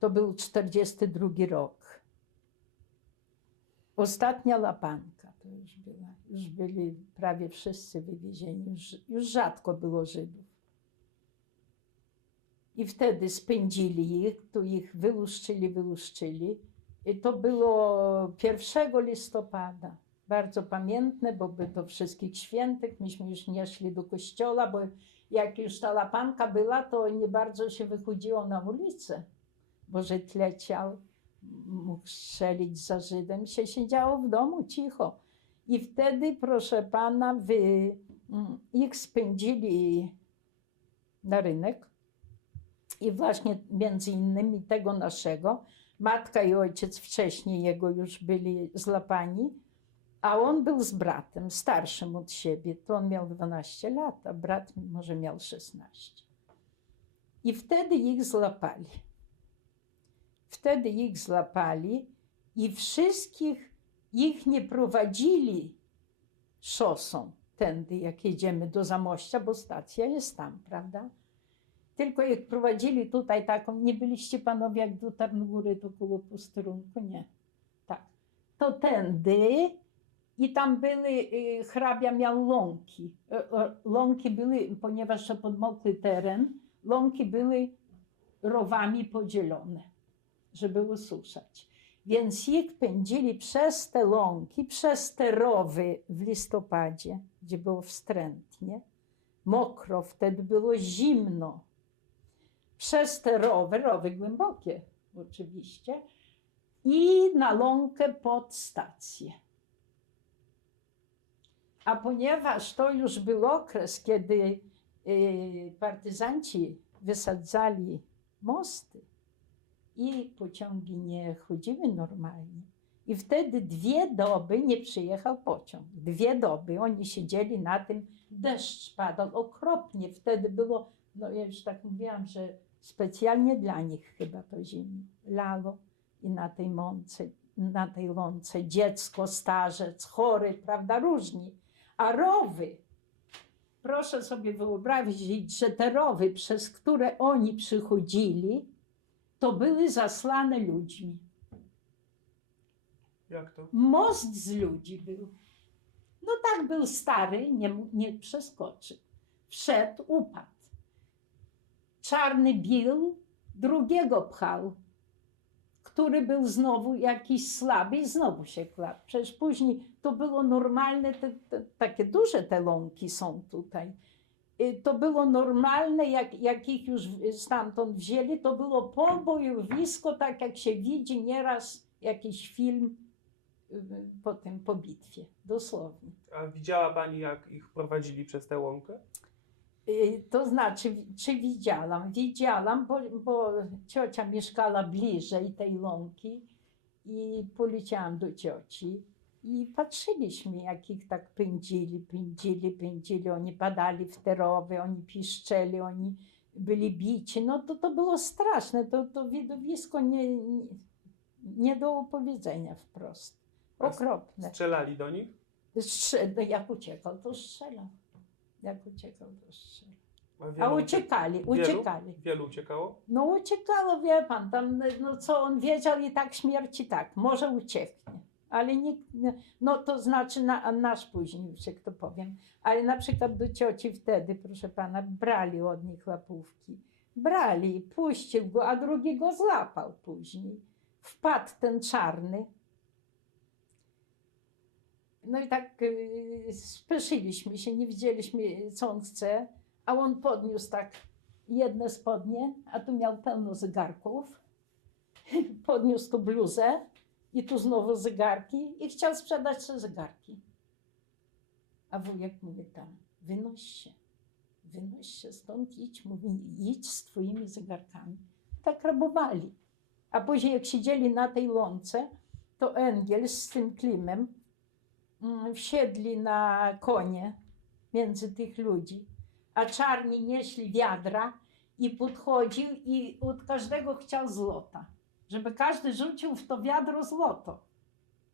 To był 42 rok. Ostatnia łapanka to już była. Już byli prawie wszyscy wywiezieni. Już rzadko było Żydów. I wtedy spędzili ich, tu ich wyłuszczyli. I to było 1 listopada. Bardzo pamiętne, bo by do wszystkich świętych. Myśmy już nie szli do kościoła, bo jak już ta łapanka była, to nie bardzo się wychodziło na ulicę, bo Żyd leciał, mógł strzelić za Żydem, się siedziało w domu cicho. I wtedy, proszę pana, ich spędzili na rynek i właśnie między innymi tego naszego, matka i ojciec wcześniej jego już byli złapani, a on był z bratem, starszym od siebie. To on miał 12 lat, a brat może miał 16. I wtedy ich złapali i wszystkich ich nie prowadzili szosą tędy, jak jedziemy do Zamościa, bo stacja jest tam, prawda? Tylko ich prowadzili tutaj taką, nie byliście panowie jak do Tarnogóry, to koło posterunku? Nie. Tak. To tędy i tam były, hrabia miał łąki. Łąki były, ponieważ to podmokły teren, łąki były rowami podzielone, żeby ususzać. Więc ich pędzili przez te łąki, przez te rowy w listopadzie, gdzie było wstrętnie, mokro, wtedy było zimno. Przez te rowy głębokie oczywiście, i na łąkę pod stację. A ponieważ to już był okres, kiedy partyzanci wysadzali mosty i pociągi nie chodziły normalnie, i wtedy 2 doby nie przyjechał pociąg. 2 doby oni siedzieli na tym, deszcz padał okropnie. Wtedy było, no ja już tak mówiłam, że specjalnie dla nich chyba to zimno lało i na tej łące dziecko, starzec, chory, prawda, różni. A rowy, proszę sobie wyobrazić, że te rowy, przez które oni przychodzili, to były zaslane ludźmi. Jak to? Most z ludzi był. No tak był stary, nie przeskoczył. Wszedł, upadł. Czarny bił, drugiego pchał, który był znowu jakiś słaby i znowu się kładł. Przecież później to było normalne, takie duże te łąki są tutaj. To było normalne, jak ich już stamtąd wzięli, to było pobojowisko, tak jak się widzi nieraz jakiś film po bitwie, dosłownie. A widziała pani, jak ich prowadzili przez tę łąkę? To znaczy, czy widziałam? Widziałam, bo ciocia mieszkała bliżej tej łąki i poleciałam do cioci i patrzyliśmy, jak ich tak pędzili. Oni padali w te rowy, oni piszczeli, oni byli bici. No to było straszne, to widowisko nie do opowiedzenia wprost. Okropne. Strzelali do nich? Jak uciekał, to strzelał. A uciekali. Wielu uciekało? No uciekało, wie pan, tam, no co on wiedział i tak śmierci tak, może ucieknie. Ale no to znaczy nasz później uciekł, to powiem. Ale na przykład do cioci wtedy, proszę pana, brali od nich łapówki. Brali, puścił go, a drugiego złapał później. Wpadł ten czarny. No i tak spieszyliśmy się, nie wiedzieliśmy, co on chce, a on podniósł tak jedne spodnie, a tu miał pełno zegarków. Podniósł tu bluzę i tu znowu zegarki i chciał sprzedać te zegarki. A wujek mówi tam, wynoś się stąd, idź, mówi, idź z twoimi zegarkami. Tak rabowali. A później jak siedzieli na tej łące, to Engels z tym Klimem wsiedli na konie między tych ludzi, a czarni nieśli wiadra i podchodził i od każdego chciał złota, żeby każdy rzucił w to wiadro złoto.